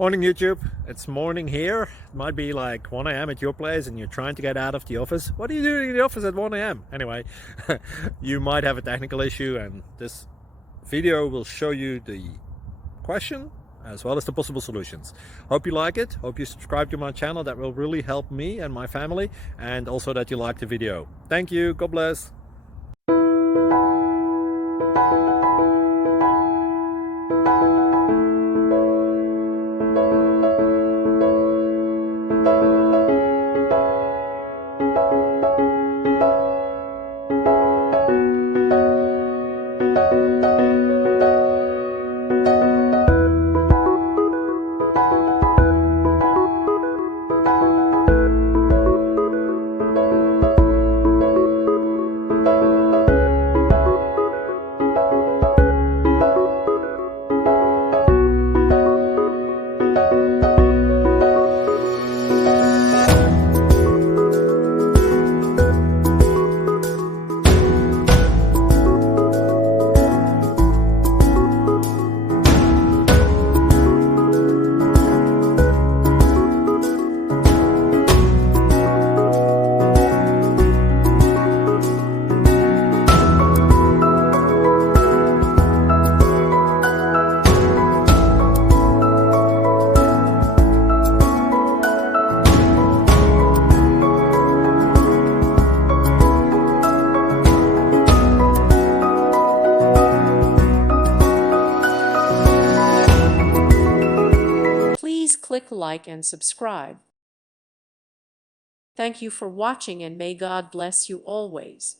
Morning YouTube, it's morning here. It might be like 1 a.m. at your place and you're trying to get out of the office. What are you doing in the office at 1 a.m.? Anyway, you might have a technical issue and this video will show you the question as well as the possible solutions. Hope you like it, hope you subscribe to my channel. That will really help me and my family, and also that you like the video. Thank you, God bless. Please click like and subscribe. Thank you for watching and may God bless you always.